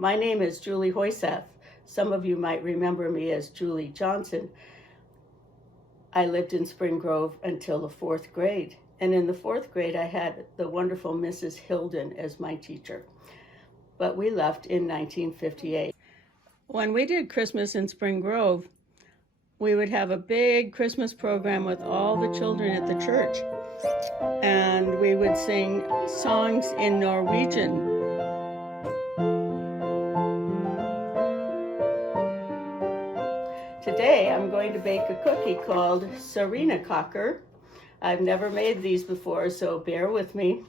My name is Julie Hoiseth. Some of you might remember me as Julie Johnson. I lived in Spring Grove until the 4th grade. And in the 4th grade, I had the wonderful Mrs. Hilden as my teacher. But we left in 1958. When we did Christmas in Spring Grove, we would have a big Christmas program with all the children at the church. And we would sing songs in Norwegian. Today I'm going to bake a cookie called Serinakaker. I've never made these before, so bear with me.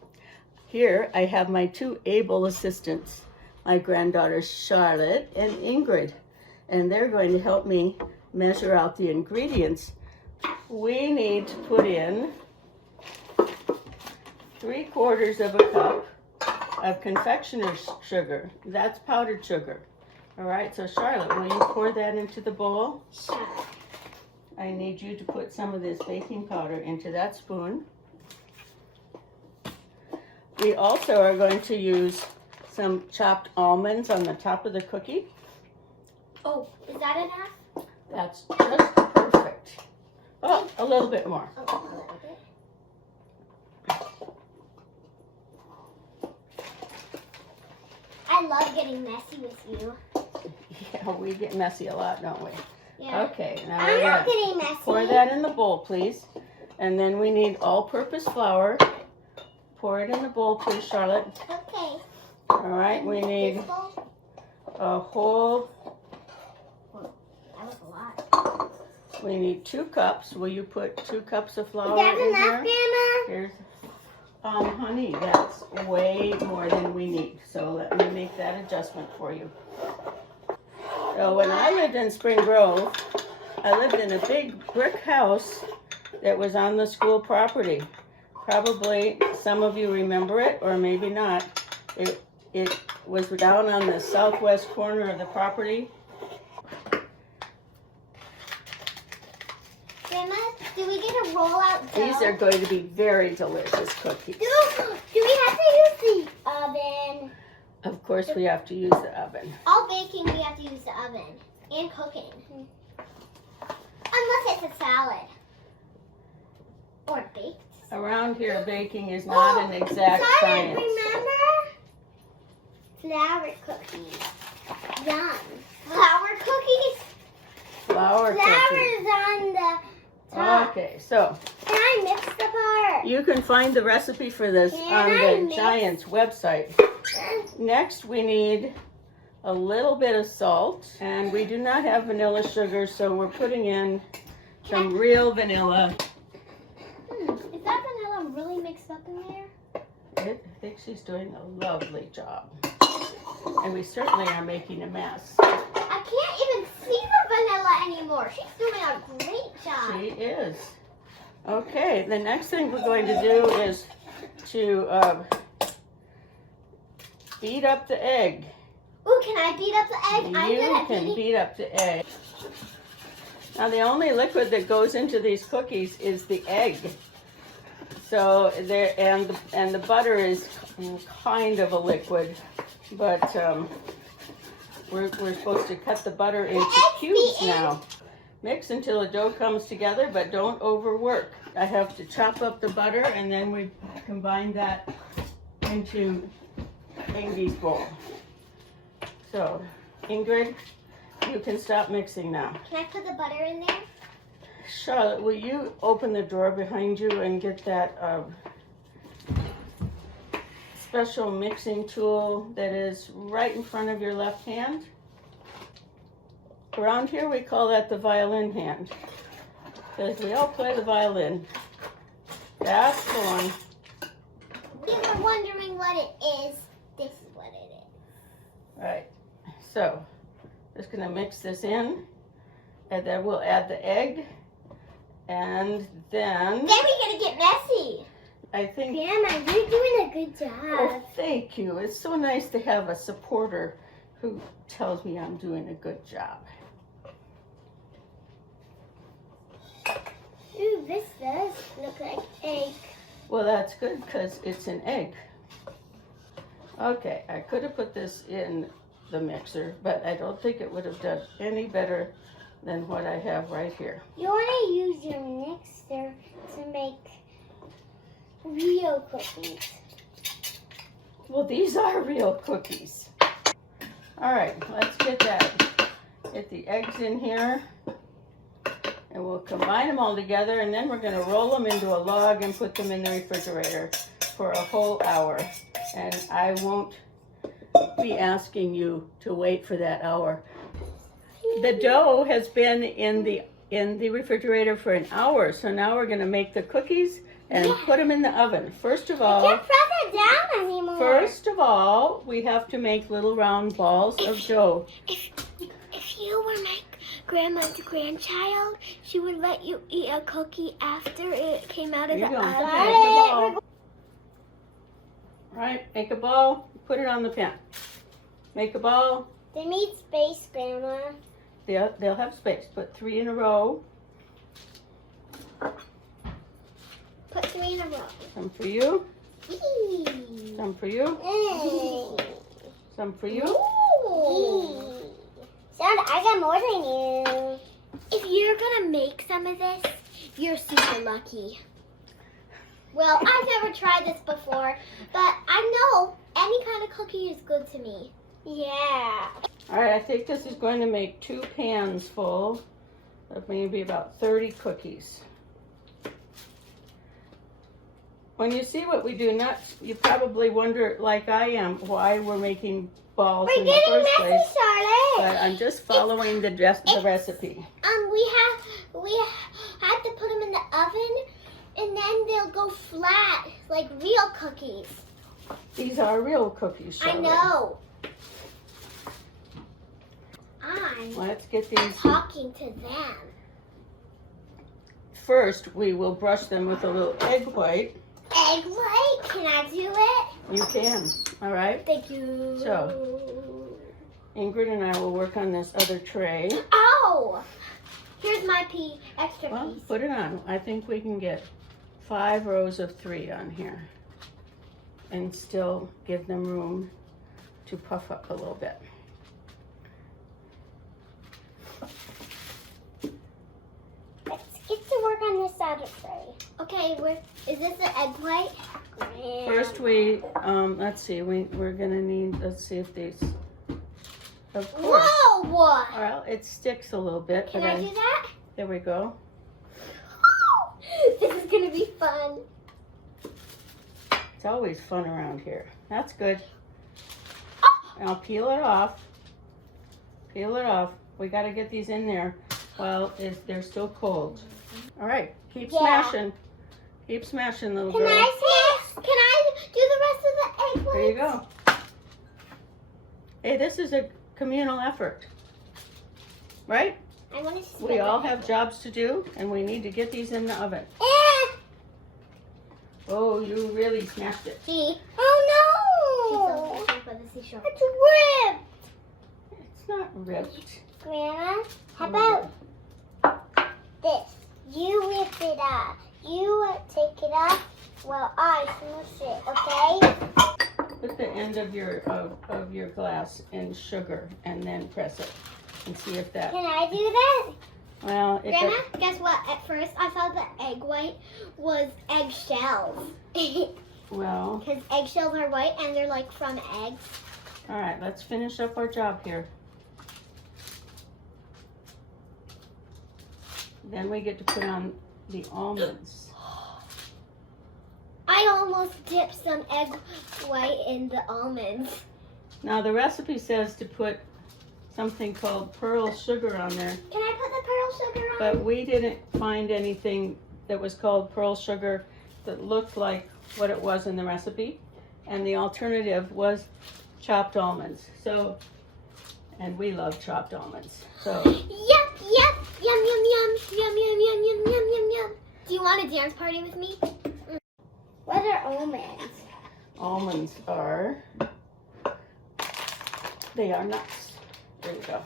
Here I have my 2 able assistants, my granddaughters Charlotte and Ingrid, and they're going to help me measure out the ingredients. We need to put in 3/4 of a cup of confectioner's sugar. That's powdered sugar. All right, so Charlotte, will you pour that into the bowl? Sure. I need you to put some of this baking powder into that spoon. We also are going to use some chopped almonds on the top of the cookie. Oh, is that enough? That's just perfect. Oh, a little bit more. Oh, a little bit. I love getting messy with you. Yeah, we get messy a lot, don't we? Yeah. Okay, now I'm we're not gonna getting messy. pour that in the bowl, please. And then we need all-purpose flour. Pour it in the bowl, please, Charlotte. Okay. All right, we need This bowl? a whole, That was a lot. we need 2 cups. Will you put 2 cups of flour Is that in enough, here? Grandma? Here's, honey, that's way more than we need. So let me make that adjustment for you. So when I lived in Spring Grove, I lived in a big brick house that was on the school property. Probably some of you remember it, or maybe not. It was down on the southwest corner of the property. Grandma, do we get a roll-out dough? These are going to be very delicious cookies. Do we have to use the oven? Of course, we have to use the oven. All baking, we have to use the oven. And cooking. Unless it's a salad. Or baked. Around here, baking is not an exact Charlotte, science. remember? Flour cookies. Yum. Flour cookies? Flour Flour cookies. is on the top. Okay, so Can I mix the part? you can find the recipe for this Can on I the mix? Giants website. Next, we need a little bit of salt, and we do not have vanilla sugar, so we're putting in some real vanilla. Is that vanilla really mixed up in there? I think she's doing a lovely job. And we certainly are making a mess. I can't even see the vanilla anymore. She's doing a great job. She is. Okay, the next thing we're going to do is to beat up the egg. Ooh, can I beat up the egg? I'm You good at can beating. beat up the egg. Now the only liquid that goes into these cookies is the egg. So there, and the butter is kind of a liquid, but we're supposed to cut the butter into cubes now. Mix until the dough comes together, but don't overwork. I have to chop up the butter, and then we combine that into Ingrid's bowl. So, Ingrid, you can stop mixing now. Can I put the butter in there? Charlotte, will you open the drawer behind you and get that special mixing tool that is right in front of your left hand? Around here we call that the violin hand, because we all play the violin. That's the one. You were wondering what it is. This is what it is. Right, so just gonna mix this in, and then we'll add the egg, and then Then we gotta get messy. I think. Grandma, you're doing a good job. Oh, thank you. It's so nice to have a supporter who tells me I'm doing a good job. Ooh, this does look like egg. Well, that's good because it's an egg. Okay, I could have put this in the mixer, but I don't think it would have done any better than what I have right here. You want to use your mixer to make real cookies. Well, these are real cookies. All right, let's get the eggs in here, and we'll combine them all together, and then we're going to roll them into a log and put them in the refrigerator for a whole hour. And I won't be asking you to wait for that hour. The dough has been in the refrigerator for an hour, so now we're going to make the cookies and put them in the oven. First of all, I can't press it down anymore. First of all, we have to make little round balls of dough. If you were my grandma's grandchild, she would let you eat a cookie after it came out of the oven. Make a ball. Right, make a ball, put it on the pan. Make a ball. They need space, Grandma. They'll have space. Put 3 in a row. Put 3 in a row. Some for you. Eee. Some for you. Eee. Some for you. Ooh. Son, I got more than you. If you're gonna make some of this, you're super lucky. Well, I've never tried this before, but I know any kind of cookie is good to me. Yeah. All right, I think this is going to make 2 pans full of maybe about 30 cookies. When you see what we do next, you probably wonder, like I am, why we're making balls in the first place. Charlotte. But I'm just following the recipe. We have to put them in the oven, and then they'll go flat like real cookies. These are real cookies, Charlotte. I know. Let's get these. Talking to them. First, we will brush them with a little egg white. Egg white? Can I do it? You can. All right. Thank you. So, Ingrid and I will work on this other tray. Oh! Here's my extra Well, piece. put it on. I think we can get 5 rows of 3 on here and still give them room to puff up a little bit. Let's get to work on this other tray. Okay, is this the egg white? First, we let's see. We're gonna need. Let's see if these. Of course. Whoa! What? Well, it sticks a little bit. Can but I do that? There we go. This is gonna be fun. It's always fun around here. That's good. Oh. Now peel it off. Peel it off. We got to get these in there while they're still cold. All right. Keep smashing. Keep smashing, little girl. Can I do the rest of the egg whites? There you go. Hey, this is a communal effort, right? I want to. We all have jobs to do, and we need to get these in the oven. Oh, you really smashed it. See? Oh no! It's ripped. It's not ripped. Grandma, how about this? You rip it up. You take it up while I smush it, okay? Put the end of your glass in sugar and then press it and see if that. Can I do that? Well, Grandma, guess what? At first, I thought the egg white was eggshells. Well. Because eggshells are white and they're like from eggs. All right, let's finish up our job here. Then we get to put on the almonds. I almost dipped some egg white in the almonds. Now the recipe says to put something called pearl sugar on there. Can I put the pearl sugar on? But we didn't find anything that was called pearl sugar that looked like what it was in the recipe. And the alternative was chopped almonds. So, and we love chopped almonds. So. Yum, yum, yum, yum, yum, yum, yum, yum, yum, yum, yum, yum. Do you want a dance party with me? What are almonds? Almonds are, they are nuts. There you go.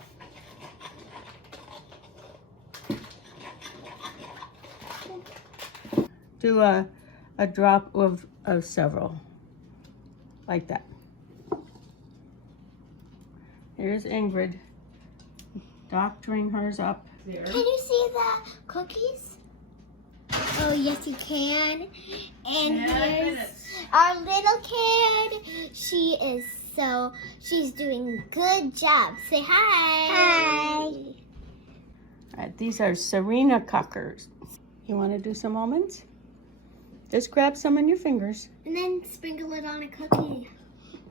Do a drop of several, like that. Here's Ingrid doctoring hers up there. Can you see the cookies? Oh, yes, you can. And here's our little kid. She's doing good job. Say hi. Hi. All right, these are Serinakakers. You want to do some almonds? Just grab some in your fingers. And then sprinkle it on a cookie.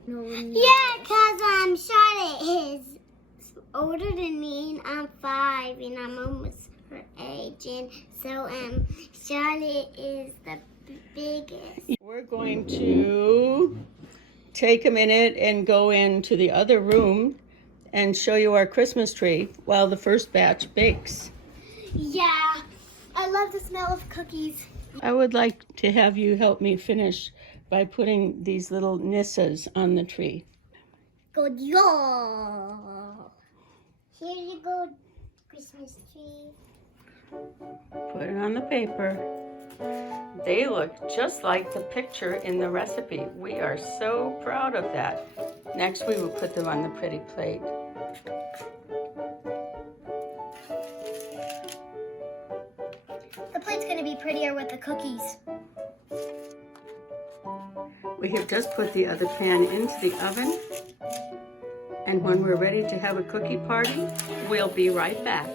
No. Yeah, because Charlotte is older than me, and I'm 5, and I'm almost her age, and so Charlotte is the biggest. We're going to take a minute and go into the other room and show you our Christmas tree while the first batch bakes. Yeah, I love the smell of cookies. I would like to have you help me finish by putting these little nissas on the tree. Good, yeah. Here you go, Christmas tree. Put it on the paper. They look just like the picture in the recipe. We are so proud of that. Next, we will put them on the pretty plate. The plate's going to be prettier with the cookies. We have just put the other pan into the oven. And when we're ready to have a cookie party, we'll be right back.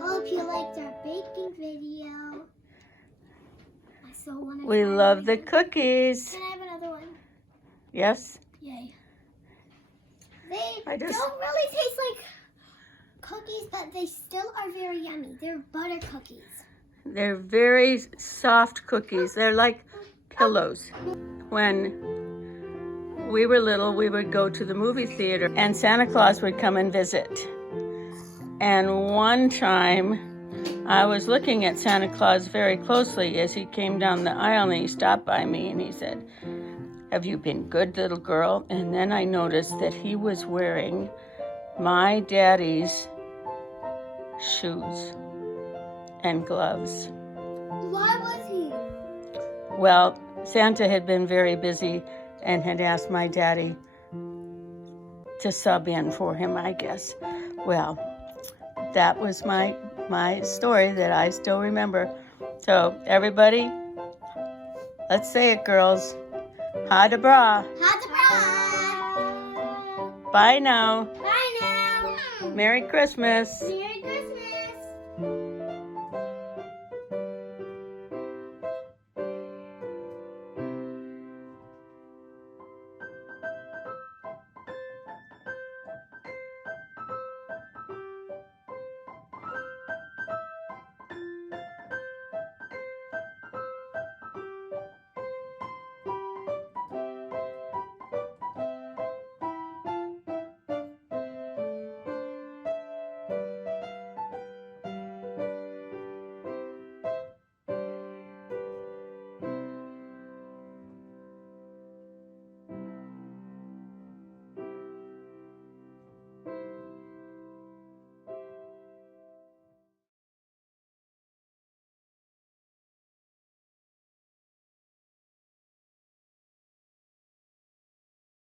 Hope you liked our baking video. I so want to. We love the cookies. Can I have another one? Yes? Yay. They I just- don't really taste like cookies, but they still are very yummy. They're butter cookies. They're very soft cookies. They're like pillows. When we were little, we would go to the movie theater and Santa Claus would come and visit. And one time I was looking at Santa Claus very closely as he came down the aisle, and he stopped by me and he said, "Have you been good, little girl?" And then I noticed that he was wearing my daddy's shoes and gloves. Why was he? Well, Santa had been very busy and had asked my daddy to sub in for him, I guess. Well, that was my story that I still remember. So, everybody, let's say it, girls. Ha da bra. How's the Bye now. Bye now. Merry Christmas. Merry Christmas.